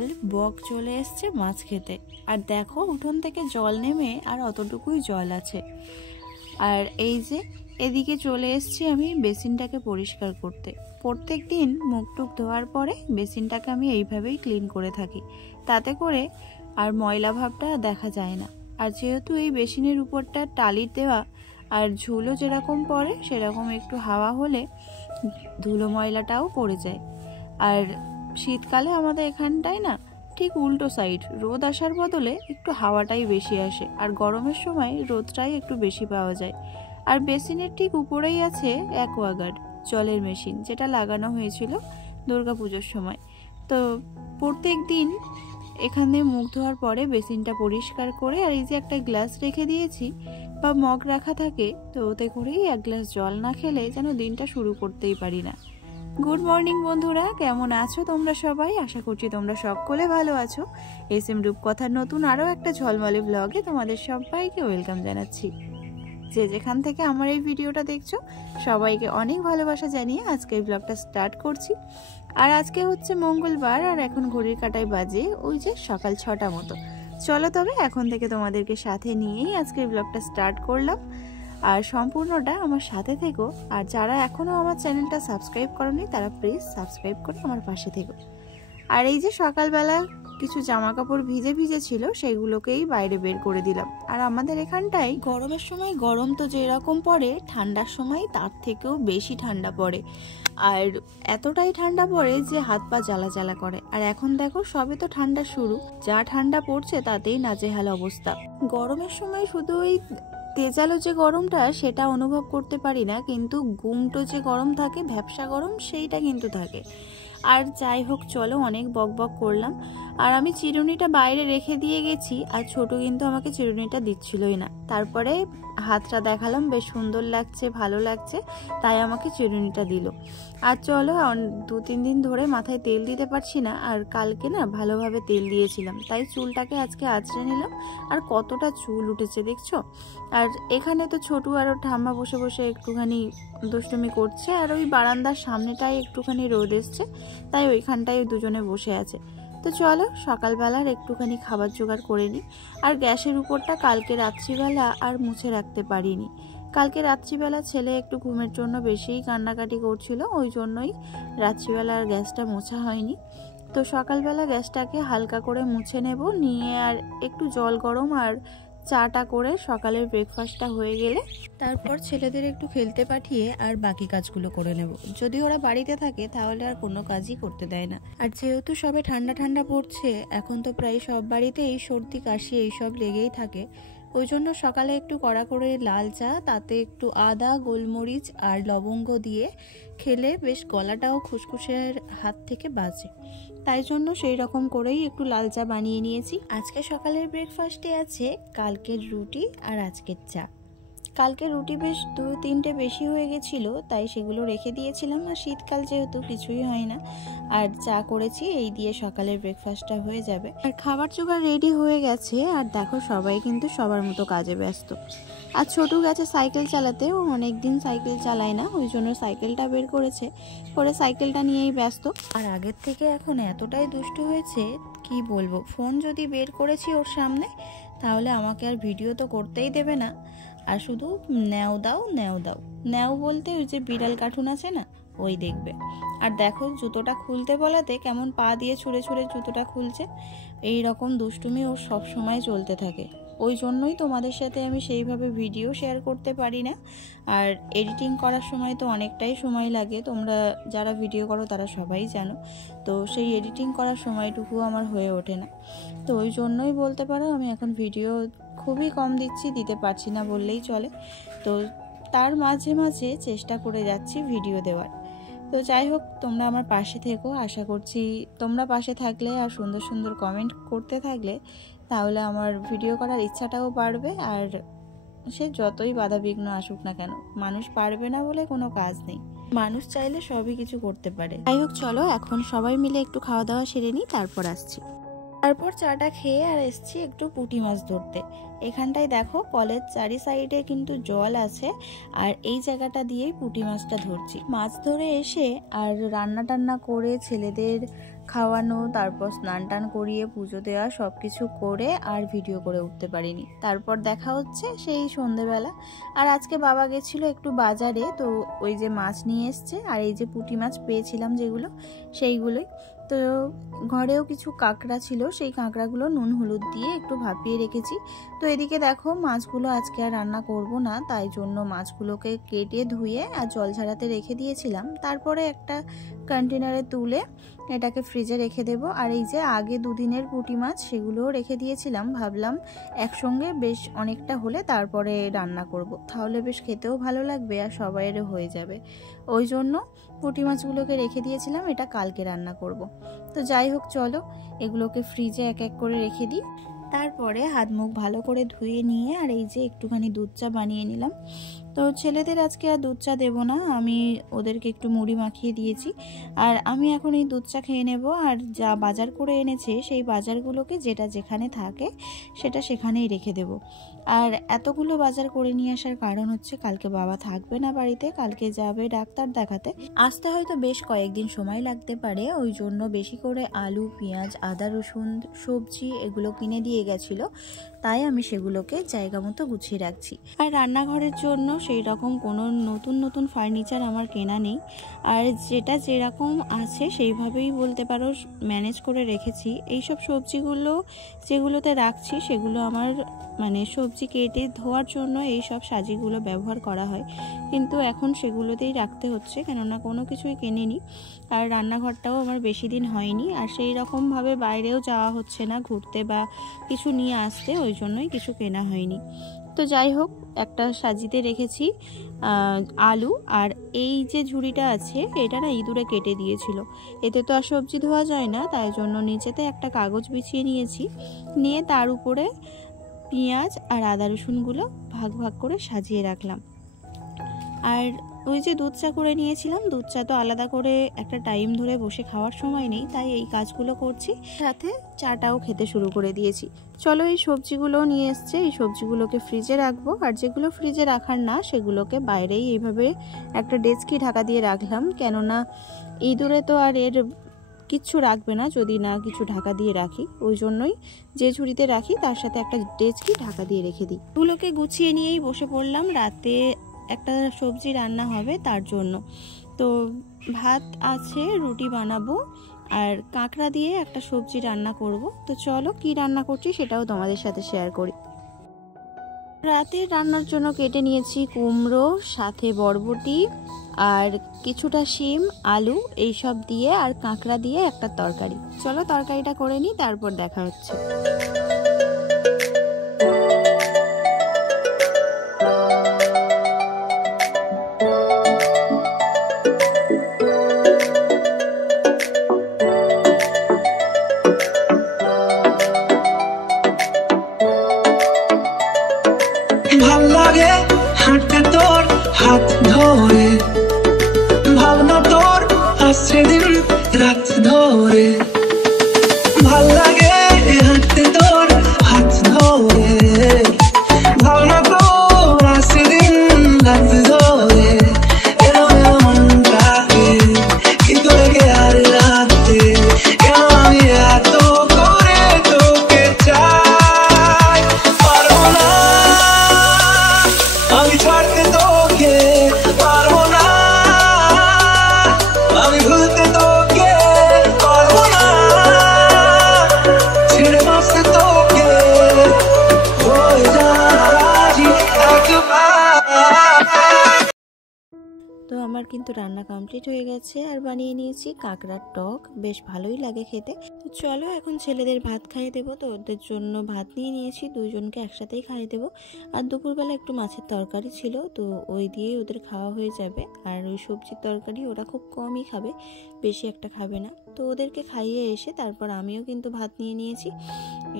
বিশাল বক চলে এসছে মাছ খেতে। আর দেখো উঠোন থেকে জল নেমে আর অতটুকুই জল আছে। আর এই যে এদিকে চলে এসছি আমি বেসিনটাকে পরিষ্কার করতে। প্রত্যেক দিন মুখ টুক ধোয়ার পরে বেসিনটাকে আমি এইভাবেই ক্লিন করে থাকি, তাতে করে আর ময়লা ভাবটা দেখা যায় না। আর যেহেতু এই বেসিনের উপরটা টালির দেওয়া আর ঝুলো যেরকম পড়ে সেরকম একটু হাওয়া হলে ধুলো ময়লাটাও পড়ে যায়। আর শীতকালে আমাদের এখানটায় না ঠিক উল্টো সাইড, রোদ আসার বদলে একটু হাওয়াটাই বেশি আসে, আর গরমের সময় রোদটাই একটু বেশি পাওয়া যায়। আর বেসিনের ঠিক উপরেই আছে অ্যাকোয়াগার্ড জলের মেশিন, যেটা লাগানো হয়েছিল দুর্গাপুজোর সময়। তো প্রত্যেক দিন এখানে মুখ ধোয়ার পরে বেসিনটা পরিষ্কার করে, আর এই যে একটা গ্লাস রেখে দিয়েছি বা মগ রাখা থাকে, তো ওতে করেই এক গ্লাস জল না খেলে যেন দিনটা শুরু করতেই পারি না। গুড মর্নিং বন্ধুরা, কেমন আছো তোমরা সবাই? আশা করছি তোমরা সকলে ভালো আছো। এসএম রূপকথার নতুন আরও একটা ঝলমলে ব্লগে তোমাদের সবাইকে ওয়েলকাম জানাচ্ছি। যে যেখান থেকে আমার এই ভিডিওটা দেখছো সবাইকে অনেক ভালোবাসা জানিয়ে আজকে এই ব্লগটা স্টার্ট করছি। আর আজকে হচ্ছে মঙ্গলবার, আর এখন ঘড়ির কাঁটায় বাজে ওই যে সকাল 6টা মতো। চলো তবে এখন থেকে তোমাদেরকে সাথে নিয়েই আজকের ব্লগটা স্টার্ট করলাম। আর সম্পূর্ণটা আমার সাথে থেকো। আর যারা এখনও আমার চ্যানেলটা সাবস্ক্রাইব করোনি তারা প্লিজ সাবস্ক্রাইব করে আমার পাশে থেকো। আর এই যে সকালবেলা কিছু জামা কাপড় ভিজে ভিজে ছিল সেগুলোকেই বাইরে বের করে দিলাম। আর আমাদের এখানটায় গরমের সময় গরম তো যেরকম পড়ে, ঠান্ডার সময় তার থেকেও বেশি ঠান্ডা পড়ে। আর এতটাই ঠান্ডা পড়ে যে হাত পা জ্বালা জ্বালা করে। আর এখন দেখো সবে তো ঠান্ডা শুরু, যা ঠান্ডা পড়ছে তাতেই নাজেহাল অবস্থা। গরমের সময় শুধু ওই তেজালো যে গরমটা সেটা অনুভব করতে পারি না, কিন্তু গুমটো যে গরম থাকে, ভ্যাপসা গরম, সেইটা কিন্তু থাকে। আর যাই হোক চলো, অনেক বক বক করলাম। আর আমি চিরুনিটা বাইরে রেখে দিয়ে গেছি, আর ছোট কিন্তু আমাকে চিরুনিটা দিচ্ছিলই না। তারপরে হাতটা দেখালাম, বেশ সুন্দর লাগছে, ভালো লাগছে, তাই আমাকে চিরুনিটা দিল। আর চলো, 2-3 দিন ধরে মাথায় তেল দিতে পারছি না, আর কালকে না ভালোভাবে তেল দিয়েছিলাম, তাই চুলটাকে আজকে আঁচড়ে নিলাম। আর কতটা চুল উঠেছে দেখছো। আর এখানে তো ছোটু আর ঠাম্মা বসে বসে একটুখানি দুষ্টুমি করছে, আর ওই বারান্দার সামনেটায় একটুখানি রোদ এসছে, তাই ওইখানটায় দুজনে বসে আছে। তো চলো সকালবেলার একটুখানি খাবার জোগাড় করে নিই। আর গ্যাসের উপরটা কালকে রাত্রিবেলা আর মুছে রাখতে পারিনি। কালকে রাত্রিবেলা ছেলে একটু ঘুমের জন্য বেশিই কান্নাকাটি করছিল, ওই জন্যই রাত্রিবেলা আর গ্যাসটা মোছা হয়নি। তো সকালবেলা গ্যাসটাকে হালকা করে মুছে নেব, নিয়ে আর একটু জল গরম আর চাটা করে সকালের ব্রেকফাস্টটা হয়ে গেলে তারপর ছেলেদের একটু খেলতে পাঠিয়ে আর বাকি কাজগুলো করে নেব। যদি ওরা বাড়িতে থাকে তাহলে আর কোনো কাজই করতে দেয় না। আর যেহেতু সবে ঠান্ডা ঠান্ডা পড়ছে, এখন তো প্রায় সব বাড়িতেই সর্দি কাশি এইসব লেগেই থাকে, ওই জন্য সকালে একটু কড়া করে লাল চা, তাতে একটু আদা, গোলমরিচ আর লবঙ্গ দিয়ে খেলে বেশ গলাটাও খুসখুসের হাত থেকে বাঁচে। তাই জন্য সেই রকম করেই একটু লাল চা বানিয়ে নিয়েছি। আজকে সকালের ব্রেকফাস্টে আছে কালকের রুটি আর আজকের চা। কালকে রুটি বেশ 2-3টে বেশি হয়ে গেছিল, তাই সেগুলো রেখে দিয়েছিলাম। আর শীতকাল যেহেতু কিছুই হয় না, আর চা করেছি, এই দিয়ে সকালের ব্রেকফাস্টটা হয়ে যাবে। আর খাবার জোগাড় রেডি হয়ে গেছে। আর দেখো সবাই কিন্তু সবার মতো কাজে ব্যস্ত। আর ছোটু গেছে সাইকেল চালাতে, ও অনেকদিন সাইকেল চালায় না, ওই জন্য সাইকেলটা বের করেছে, করে সাইকেলটা নিয়েই ব্যস্ত। আর আগের থেকে এখন এতটাই দুষ্টু হয়েছে কি বলবো। ফোন যদি বের করেছি ওর সামনে, তাহলে আমাকে আর ভিডিও তো করতেই দেবে না, আর শুধু ন্যাও দাও ন্যাও দাও। ন্যাও বলতে ওই যে বিড়াল কার্টুন আছে না, ওই দেখবে। আর দেখো জুতোটা খুলতে বলাতে কেমন পা দিয়ে ছুঁড়ে ছুঁড়ে জুতোটা খুলছে। এই রকম দুষ্টুমি ওর সব সময় চলতে থাকে, ওই জন্যই তোমাদের সাথে আমি সেইভাবে ভিডিও শেয়ার করতে পারি না। আর এডিটিং করার সময় তো অনেকটাই সময় লাগে, তোমরা যারা ভিডিও করো তারা সবাই জানো। তো সেই এডিটিং করার সময়টুকু আমার হয়ে ওঠে না, তো ওই জন্যই বলতে পারো আমি এখন ভিডিও খুবই কম দিতে পারছি না বললেই চলে। তো তার মাঝে মাঝে চেষ্টা করে যাচ্ছি ভিডিও দেওয়ার। তো যাই হোক, তোমরা আমার পাশে থেকো। আশা করছি তোমরা পাশে থাকলে আর সুন্দর সুন্দর কমেন্ট করতে থাকলে তাহলে আমার ভিডিও করার ইচ্ছাটাও বাড়বে। আর সে যতই বাধা বিঘ্ন আসুক না কেন, মানুষ পারবে না বলে কোনো কাজ নেই, মানুষ চাইলে সবই কিছু করতে পারে। যাই হোক চলো, এখন সবাই মিলে একটু খাওয়া দাওয়া সেরে নিই, তারপর আসছি। তারপর চাটা খেয়ে আর এসছি একটু পুঁটি মাছ ধরতে। এখানটায় দেখো কলের চারি সাইডে কিন্তু জল আছে, আর এই জায়গাটা দিয়েই পুঁটি মাছটা ধরছি। মাছ ধরে এসে আর রান্না টান্না করে ছেলেদের খাওয়ানো, তারপর স্নান টান করিয়ে পুজো দেওয়া সব কিছু করে আর ভিডিও করে উঠতে পারিনি। তারপর দেখা হচ্ছে সেই সন্ধেবেলা। আর আজকে বাবা গেছিলো একটু বাজারে, তো ওই যে মাছ নিয়ে এসছে আর এই যে পুঁটি মাছ পেয়েছিলাম যেগুলো, সেইগুলোই। তো ঘরেও কিছু কাঁকড়া ছিল, সেই কাঁকড়াগুলো নুন হলুদ দিয়ে একটু ভাপিয়ে রেখেছি। তো এদিকে দেখো মাছগুলো আজকে আর রান্না করব না, তাই জন্য মাছগুলোকে কেটে ধুয়ে আর জল ঝাড়াতে রেখে দিয়েছিলাম। তারপরে একটা কন্টেনারে তুলে এটাকে ফ্রিজে রেখে দেব। আর এই যে আগে দুদিনের পুঁটি মাছ সেগুলোও রেখে দিয়েছিলাম, ভাবলাম একসঙ্গে বেশ অনেকটা হলে তারপরে রান্না করব, তাহলে বেশ খেতেও ভালো লাগবে আর সবাইয়েরও হয়ে যাবে। ওই জন্য পুঁটি মাছগুলোকে রেখে দিয়েছিলাম, এটা কালকে রান্না করব। তো যাই হোক চলো এগুলোকে ফ্রিজে এক এক করে রেখে দিই। তারপরে হাত মুখ ভালো করে ধুয়ে নিয়ে আর এই যে একটুখানি দুধ চা বানিয়ে নিলাম। তো ছেলেদের আজকে আর দুধ চা দেবো না, আমি ওদেরকে একটু মুড়ি মাখিয়ে দিয়েছি। আর আমি এখন এই দুধ চা খেয়ে নেব। আর যা বাজার করে এনেছে সেই বাজারগুলোকে যেটা যেখানে থাকে সেটা সেখানেই রেখে দেব। আর এতগুলো বাজার করে নিয়ে আসার কারণ হচ্ছে কালকে বাবা থাকবে না বাড়িতে, কালকে যাবে ডাক্তার দেখাতে, আসতে হয়তো বেশ কয়েকদিন সময় লাগতে পারে। ওই জন্য বেশি করে আলু, পেঁয়াজ, আদা, রসুন, সবজি এগুলো কিনে দিয়ে গেছিলো, তাই আমি সেগুলোকে জায়গা মতো গুছিয়ে রাখছি। আর রান্নাঘরের জন্য সেই রকম কোনো নতুন নতুন ফার্নিচার আমার কেনা নেই, আর যেটা যেরকম আছে সেইভাবেই বলতে পারো ম্যানেজ করে রেখেছি। এইসব সবজিগুলো যেগুলোতে রাখছি সেগুলো আমার মানে সবজি কেটে ধোয়ার জন্য এই সব সাজিগুলো ব্যবহার করা হয়, কিন্তু এখন সেগুলোতেই রাখতে হচ্ছে, কেননা কোনো কিছুই কেনেনি। আর রান্নাঘরটাও আমার বেশি দিন হয়নি, আর সেই রকমভাবে বাইরেও যাওয়া হচ্ছে না ঘুরতে বা কিছু নিয়ে আসতে, ওই জন্যই কিছু কেনা হয়নি। তো যাই হোক একটা সাজিতে রেখেছি আলু। আর এই যে ঝুড়িটা আছে এটা না ইঁদুরে কেটে দিয়েছিল, এতে তো আর সবজি ধোয়া যায় না, তাই জন্য নিচেতে একটা কাগজ বিছিয়ে নিয়েছি, নিয়ে তার উপরে পেঁয়াজ আর আদা রসুনগুলো ভাগ ভাগ করে সাজিয়ে রাখলাম। আর ওই যে দুধ চা করে নিয়েছিলাম, দুধ চা তো আলাদা করে একটা টাইম ধরে বসে খাওয়ার সময় নেই, তাই এই কাজগুলো করছি, সাথে চাটাও খেতে শুরু করে দিয়েছি। চলো এই সবজিগুলো নিয়ে এসছে, এই সবজিগুলোকে ফ্রিজে রাখবো, আর যেগুলো ফ্রিজে রাখার না সেগুলোকে বাইরেই এইভাবে একটা ডেস্কি ঢাকা দিয়ে রাখলাম, কেননা ইঁদুরে তো আর এর কিচ্ছু রাখবে না যদি না কিছু ঢাকা দিয়ে রাখি, ওই জন্যই যে ঝুড়িতে রাখি তার সাথে একটা ডেস্কি ঢাকা দিয়ে রেখে দিই। এগুলোকে গুছিয়ে নিয়েই বসে পড়লাম, রাতে একটা সবজি রান্না হবে তার জন্য। তো ভাত আছে, রুটি বানাবো, আর কাঁকড়া দিয়ে একটা সবজি রান্না করব। তো চলো কি রান্না করছি সেটাও তোমাদের সাথে শেয়ার করি। রাতের রান্নার জন্য কেটে নিয়েছি কুমড়ো, সাথে বরবটি আর কিছুটা শিম, আলু এইসব দিয়ে আর কাঁকড়া দিয়ে একটা তরকারি। চলো তরকারিটা করে নিই, তারপর দেখা হচ্ছে। ভাল লাগে হাঁটতে তোর হাত ধরে, ভাবনা তোর আসছে দিন রাত ধরে। ভাল লাগে হাঁটতে তোর হাত ধরে, ভাবনা তোর আসছে দিন রাত ধরে। এলো মনটাকে কি করে গে আর রাতে, কেন আমি এত করে তোকে চাই। পারবো না আমি ছাড়তে তোকে, পারবো না আমি ভুলতে তোকে, পারবো না ছেড়ে বাঁচতে তোকে, হয়ে যা রাজি একবার। তো আমার কিন্তু রান্না কমপ্লিট হয়ে গেছে, আর বানিয়ে নিয়েছি কাঁকড়ার টক, বেশ ভালোই লাগে খেতে। তো চলো এখন ছেলেদের ভাত খাইয়ে দেবো, তো ওদের জন্য ভাত নিয়ে নিয়েছি, দুইজনকে একসাথেই খাইয়ে দেবো। আর দুপুরবেলা একটু মাছের তরকারি ছিল, তো ওই দিয়েই ওদের খাওয়া হয়ে যাবে। আর ওই সবজির তরকারি ওরা খুব কমই খাবে, বেশি একটা খাবে না। তো ওদেরকে খাইয়ে এসে তারপর আমিও কিন্তু ভাত নিয়ে নিয়েছি,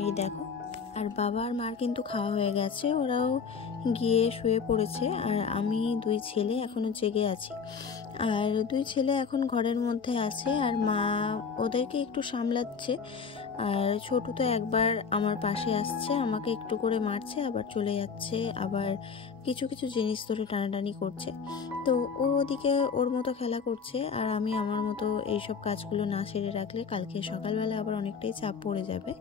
এই দেখো। আর বাবা আর মার কিন্তু খাওয়া হয়ে গেছে, ওরাও গিয়ে শুয়ে পড়েছে, আর আমি দুই ছেলে এখনও জেগে আছি। আর দুই ছেলে এখন ঘরের মধ্যে আছে, আর মা ওদেরকে একটু সামলাচ্ছে। আর ছোটু তো একবার আমার পাশে আসছে, আমাকে একটু করে মারছে, আবার চলে যাচ্ছে, আবার কিছু কিছু জিনিস ধরে টানাটানি করছে। তো ও ওদিকে ওর মতো খেলা করছে, আর আমি আমার মতো এইসব কাজগুলো না সেরে রাখলে কালকে সকালবেলা আবার অনেকটাই চাপ পড়ে যাবে।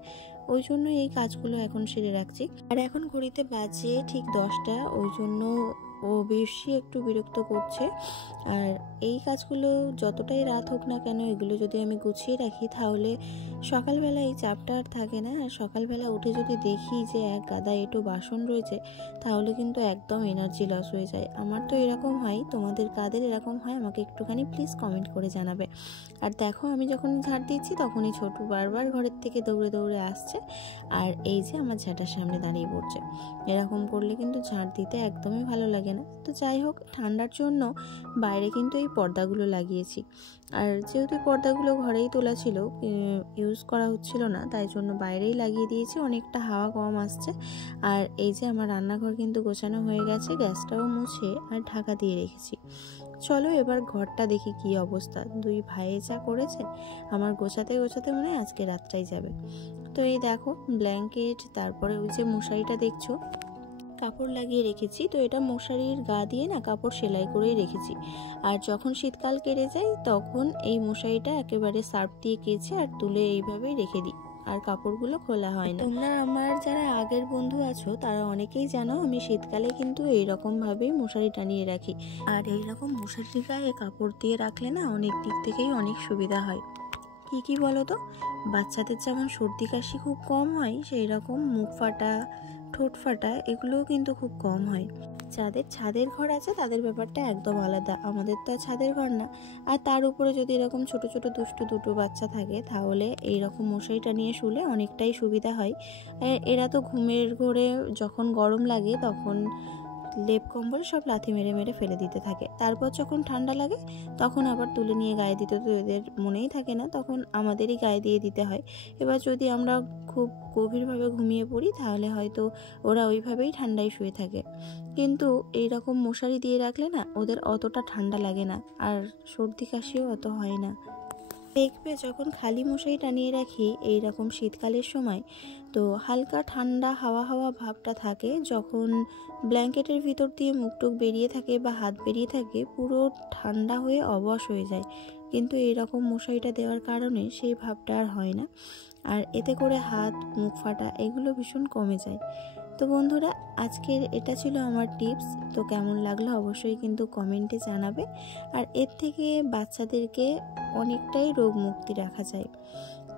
ওই জন্য এই কাজগুলো এখন সেরে রাখছি। আর এখন ঘড়িতে বাজে ঠিক 10টা, ওই জন্য ও বেশি একটু বিরক্ত করছে। আর এই কাজগুলো যতটাই রাত হোক না কেন, এগুলো যদি আমি গুছিয়ে রাখি তাহলে সকালবেলা এই চাপটা আর থাকে না। আর সকালবেলা উঠে যদি দেখি যে এক গাদা এঁটো বাসন রয়েছে, তাহলে কিন্তু একদম এনার্জি লস হয়ে যায়। আমার তো এরকম হয়, তোমাদের কাদের এরকম হয় আমাকে একটুখানি প্লিজ কমেন্ট করে জানাবে। আর দেখো আমি যখন ঝাড় দিচ্ছি তখনই ছোটু বারবার ঘরের থেকে দৌড়ে দৌড়ে আসছে, আর এই যে আমার ঝাঁটার সামনে দাঁড়িয়ে পড়ছে। এরকম করলে কিন্তু ঝাড় দিতে একদমই ভালো লাগে না। তো যাই হোক, ঠান্ডার জন্য বাইরে কিন্তু এই পর্দাগুলো লাগিয়েছি। আর যেহেতু পর্দাগুলো ঘরেই তোলা ছিল, ইউজ করা হচ্ছিল না, তাই জন্য বাইরেই লাগিয়ে দিয়েছি, অনেকটা হাওয়া কম আসছে। আর এই যে আমার রান্নাঘর কিন্তু গোছানো হয়ে গেছে, গ্যাসটাও মুছে আর ঢাকা দিয়ে রেখেছি। চলো এবার ঘরটা দেখি কি অবস্থা। দুই ভাইয়ে যা করেছে, আমার গোছাতে গোছাতে মনে হয় আজকে রাতটাই যাবে। তো এই দেখো ব্ল্যাঙ্কেট, তারপরে ওই যে মশারিটা দেখছো কাপড় লাগিয়ে রেখেছি। তো এটা মশারির গা দিয়ে না কাপড় সেলাই করেই রেখেছি। আর যখন শীতকাল কেটে যায় তখন এই মশারিটা একেবারে সার্ফ দিয়ে কেচে আর তুলে এইভাবেই রেখে দিই, আর কাপড়গুলো খোলা হয় না। তোমরা আমার যারা আগের বন্ধু আছো তারা অনেকেই জানো আমি শীতকালে কিন্তু এইরকম ভাবেই মশারি টানিয়ে রাখি। আর এইরকম মশারির গায়ে কাপড় দিয়ে রাখলে না অনেক দিক থেকেই অনেক সুবিধা হয়। কি বলো তো, বাচ্চাদের যেমন সর্দি কাশি খুব কম হয়, সেই রকম মুখ ফাটা, ঠোঁট ফাটা এগুলোও কিন্তু খুব কম হয়। যাদের ছাদের ঘর আছে তাদের ব্যাপারটা একদম আলাদা, আমাদের তো আর ছাদের ঘর না। আর তার উপরে যদি এরকম ছোট ছোট দুষ্টু দুটো বাচ্চা থাকে, তাহলে এইরকম মশারিটা নিয়ে শুলে অনেকটাই সুবিধা হয়। এরা তো ঘুমের ঘোরে যখন গরম লাগে তখন লেপ কম্বল সব লাথি মেরে মেরে ফেলে দিতে থাকে, তারপর যখন ঠান্ডা লাগে তখন আবার তুলে নিয়ে গায়ে দিতে তো এদের মনেই থাকে না, তখন আমাদেরই গায়ে দিয়ে দিতে হয়। এবার যদি আমরা খুব গভীরভাবে ঘুমিয়ে পড়ি তাহলে হয়তো ওরা ওইভাবেই ঠান্ডায় শুয়ে থাকে। কিন্তু এইরকম মশারি দিয়ে রাখলে না ওদের অতটা ঠান্ডা লাগে না, আর সর্দি কাশিও অত হয় না। দেখবে যখন খালি মশারি টানিয়ে রাখি এইরকম শীতকালের সময়, তো হালকা ঠান্ডা হাওয়া হাওয়া ভাবটা থাকে, যখন ব্ল্যাঙ্কেটের ভিতর দিয়ে মুখটুক বেরিয়ে থাকে বা হাত বেরিয়ে থাকে পুরো ঠান্ডা হয়ে অবশ হয়ে যায়। কিন্তু এইরকম মশারিটা দেওয়ার কারণে সেই ভাবটা আর হয় না, আর এতে করে হাত মুখ ফাটা এগুলো ভীষণ কমে যায়। তো বন্ধুরা, আজকের এটা ছিল আমার টিপস। তো কেমন লাগলো অবশ্যই কিন্তু কমেন্টে জানাবে। আর এর থেকে বাচ্চাদেরকে অনেকটাই রোগ মুক্তি রাখা যায়।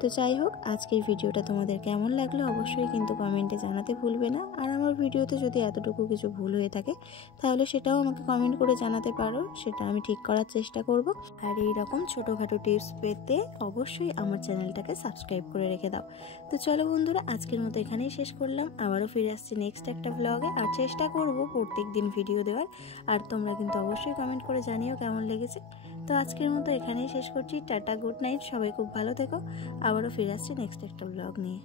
তো যাই হোক, আজকের ভিডিওটা তোমাদের কেমন লাগলো অবশ্যই কিন্তু কমেন্টে জানাতে ভুলবে না। আর আমার ভিডিওতে যদি এতটুকু কিছু ভুল হয়ে থাকে তাহলে সেটাও আমাকে কমেন্ট করে জানাতে পারো, সেটা আমি ঠিক করার চেষ্টা করব। আর এইরকম ছোটোখাটো টিপস পেতে অবশ্যই আমার চ্যানেলটাকে সাবস্ক্রাইব করে রেখে দাও। তো চলো বন্ধুরা, আজকের মতো এখানেই শেষ করলাম। আবারও ফিরে আসছি নেক্সট একটা ব্লগে, আর চেষ্টা করব প্রত্যেক দিন ভিডিও দেওয়ার। আর তোমরা কিন্তু অবশ্যই কমেন্ট করে জানিও কেমন লেগেছে। তো আজকের মতো এখানেই শেষ করছি। টাটা, গুড নাইট, সবাই খুব ভালো থেকো। আবারও ফিরে আসছি নেক্সট একটা ব্লগ নিয়ে।